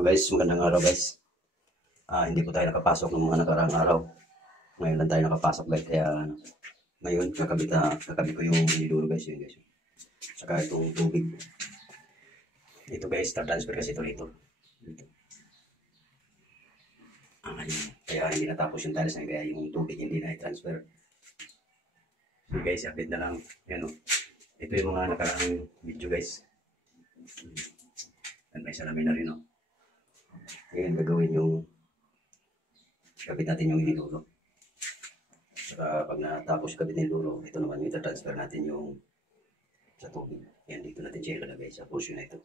Hello guys, magandang araw guys. Hindi po tayo nakapasok ng mga nakaraang araw. Ngayon lang tayo nakapasok guys, kaya ngayon kakabit ko yung inidoro guys, yun guys. Saka itong tubig. Ito guys, transfer kasi ito rito. Kaya hindi natapos yung tiles na, kaya yung tubig hindi na i-transfer. So guys, update na lang. Yan o. Ito yung mga nakaraang video guys. At may salamin na rin o. Ngayon gagawin yung kabit natin yung inidulo. Saka pag natapos kabit ng dulo, ito naman yung transfer natin yung sa tubig. Yan, dito natin siya ilalagay sa portion na ito.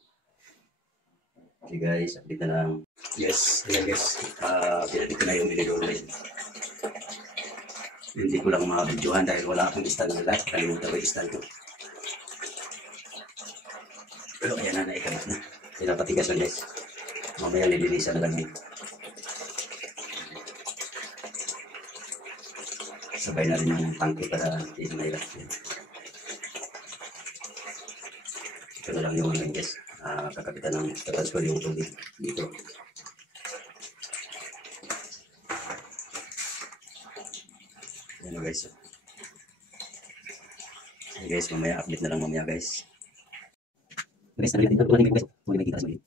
Okay guys, update na lang. Yes, ayan guys. Pinadito na yung inidulo guys. Hindi ko lang makabidyohan dahil wala akong stand na lahat. Kalimutan ko yung stand ko. Pero ayan na, naikabit na. Pinapatigas na guys. Mamaya lilinisan na lang yun. Sabay na rin yung tangke para hindi mahirap. Ito na lang yung guys. Kakapitan ng transfer yung tubig dito. Yan guys. Okay guys, mamaya update na lang mamaya guys. Guys, narin natin ito guys. Muli nakita sa muli.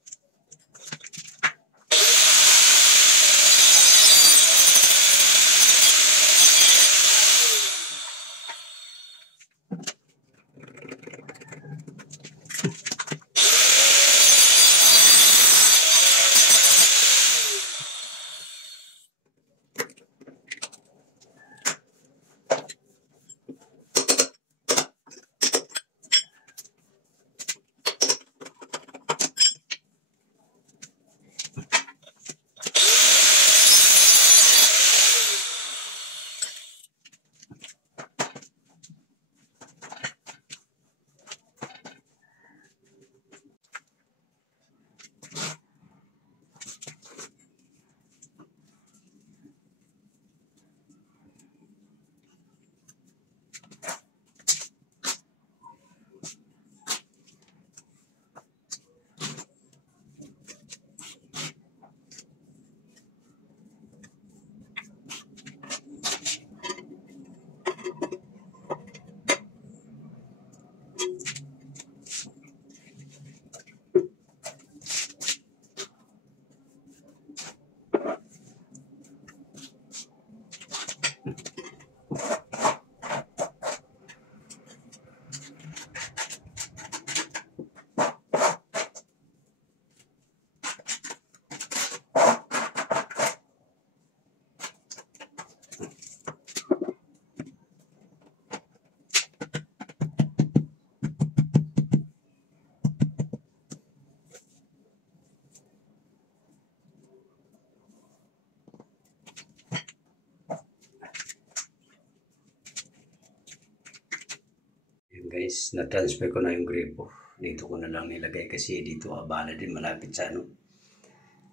Guys, na-transfer ko na yung gripo. Dito ko na lang nilagay kasi dito abala din malapit sa ano.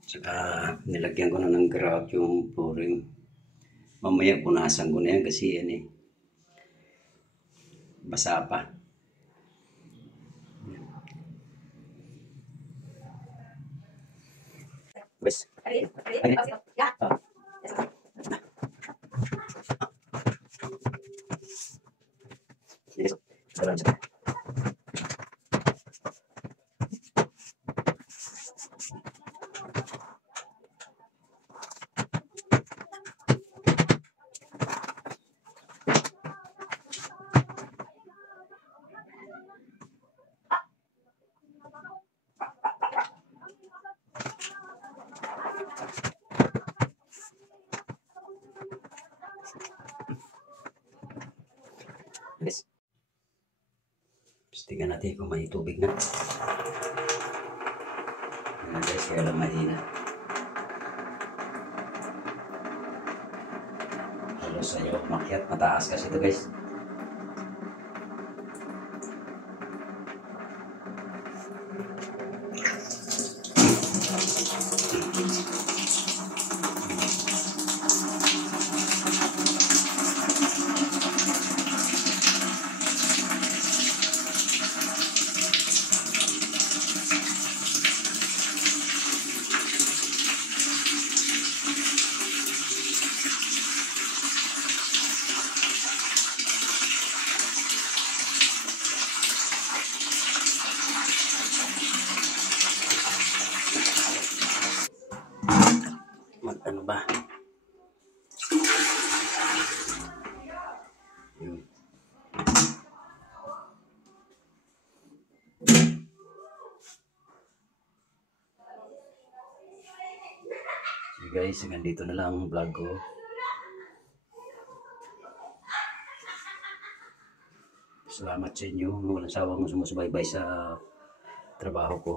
Saka nilagyan ko na ng grout yung flooring. Mamaya punasan ko na yan kasi yan eh. Basa pa. Guys. Yes. Tingnan natin kung may tubig na. Ayan guys, kaya lang mahina. Halos sa'yo makyat, mataas kasi ito guys. guys, hanggang dito na lang ang vlog ko. Salamat sa inyo. Walang sawang sumusubaybay sa trabaho ko.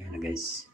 Ayan na guys.